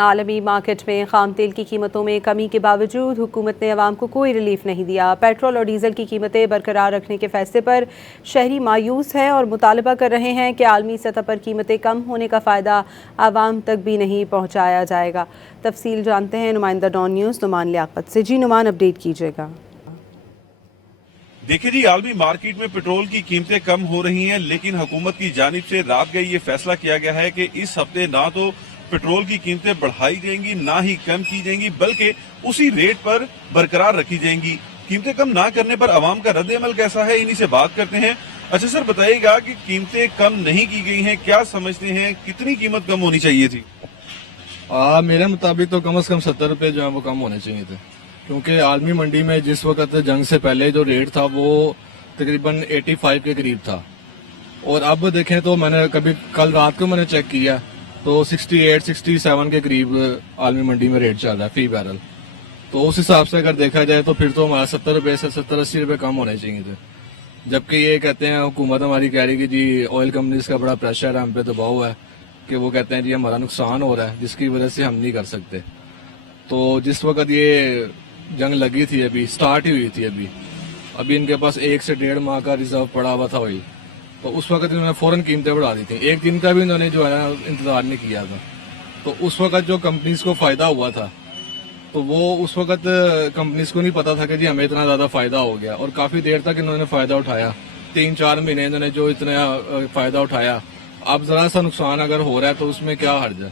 عالمی مارکیٹ میں خام تیل کی قیمتوں میں کمی کے باوجود حکومت نے عوام کو کوئی ریلیف نہیں دیا۔ پیٹرول اور ڈیزل کی قیمتیں برقرار رکھنے کے فیصلے پر شہری مایوس ہیں اور مطالبہ کر رہے ہیں کہ عالمی سطح پر قیمتیں کم ہونے کا فائدہ عوام تک بھی نہیں پہنچایا جائے گا۔ تفصیل جانتے ہیں نمائندہ ڈان نیوز نعمان لیاقت سے۔ نعمان، اپڈیٹ کیجیے گا۔ دیکھیں عالمی مارکیٹ میں پیٹرول کی قیمتیں کم ہو رہی ہیں، لیکن حکومت کی جانب سے رات گئی یہ فیصلہ کیا گیا ہے کہ اس ہفتے نہ تو پیٹرول کی قیمتیں بڑھائی جائیں گی نہ ہی کم کی جائیں گی، بلکہ اسی ریٹ پر برقرار رکھی جائیں گی۔ قیمتیں کم نہ کرنے پر عوام کا رد عمل کیسا ہے، انہی سے بات کرتے ہیں۔ اچھا سر، بتائیے گا کہ قیمتیں کم نہیں کی گئی ہیں، کیا سمجھتے ہیں کتنی قیمت کم ہونی چاہیے تھی؟ میرے مطابق تو کم از کم 70 روپے جو ہے وہ کم ہونے چاہیے تھے، کیونکہ عالمی منڈی میں جس وقت جنگ سے پہلے جو ریٹ تھا وہ تقریباً 85 کے قریب تھا، اور اب دیکھیں تو میں نے کل رات کو میں نے چیک کیا تو 68 67 کے قریب عالمی منڈی میں ریٹ چل رہا ہے فی بیرل۔ تو اس حساب سے اگر دیکھا جائے تو پھر تو ہمارا 70 روپے سے 70-80 روپے کم ہونے چاہیے تھے، جبکہ یہ کہتے ہیں حکومت ہماری کہہ رہی کہ جی آئل کمپنیز کا بڑا پریشر ہے، ہم پہ دباؤ ہے کہ وہ کہتے ہیں جی ہمارا نقصان ہو رہا ہے جس کی وجہ سے ہم نہیں کر سکتے۔ تو جس وقت یہ جنگ لگی تھی، ابھی سٹارٹ ہی ہوئی تھی، ابھی ان کے پاس 1 سے 1.5 ماہ کا ریزرو پڑا ہوا تھا وہی، تو اس وقت انہوں نے فوراً قیمتیں بڑھا دی تھیں، 1 دن کا بھی انہوں نے جو ہے انتظار نہیں کیا تھا۔ تو اس وقت جو کمپنیز کو فائدہ ہوا تھا تو وہ اس وقت کمپنیز کو نہیں پتا تھا کہ جی ہمیں اتنا زیادہ فائدہ ہو گیا، اور کافی دیر تک انہوں نے فائدہ اٹھایا، 3-4 مہینے انہوں نے جو اتنا فائدہ اٹھایا۔ اب ذرا سا نقصان اگر ہو رہا ہے تو اس میں کیا حرج ہے،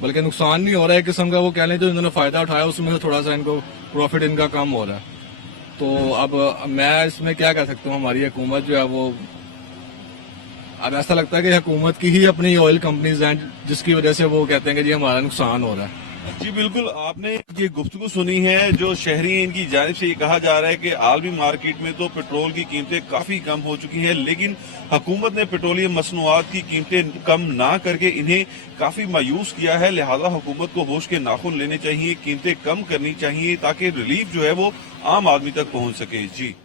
بلکہ نقصان نہیں ہو رہا ہے، ایک قسم کا وہ کہہ لیں جو انہوں نے فائدہ اٹھایا اس میں تھوڑا سا ان کو پروفٹ ان کا کم ہو رہا ہے۔ تو اب میں اس میں کیا کہہ سکتا ہوں، ہماری حکومت جو ہے وہ اب ایسا لگتا ہے کہ حکومت کی ہی اپنی آئل کمپنیز ہیں جس کی وجہ سے وہ کہتے ہیں کہ جی ہمارا نقصان ہو رہا ہے۔ جی بالکل، آپ نے یہ گفتگو سنی ہے جو شہری ہیں، ان کی جانب سے یہ کہا جا رہا ہے کہ عالمی مارکیٹ میں تو پیٹرول کی قیمتیں کافی کم ہو چکی ہیں، لیکن حکومت نے پیٹرولیم مصنوعات کی قیمتیں کم نہ کر کے انہیں کافی مایوس کیا ہے، لہذا حکومت کو ہوش کے ناخن لینے چاہیے، قیمتیں کم کرنی چاہیے تاکہ ریلیف جو ہے وہ عام آدمی تک پہنچ سکے۔ جی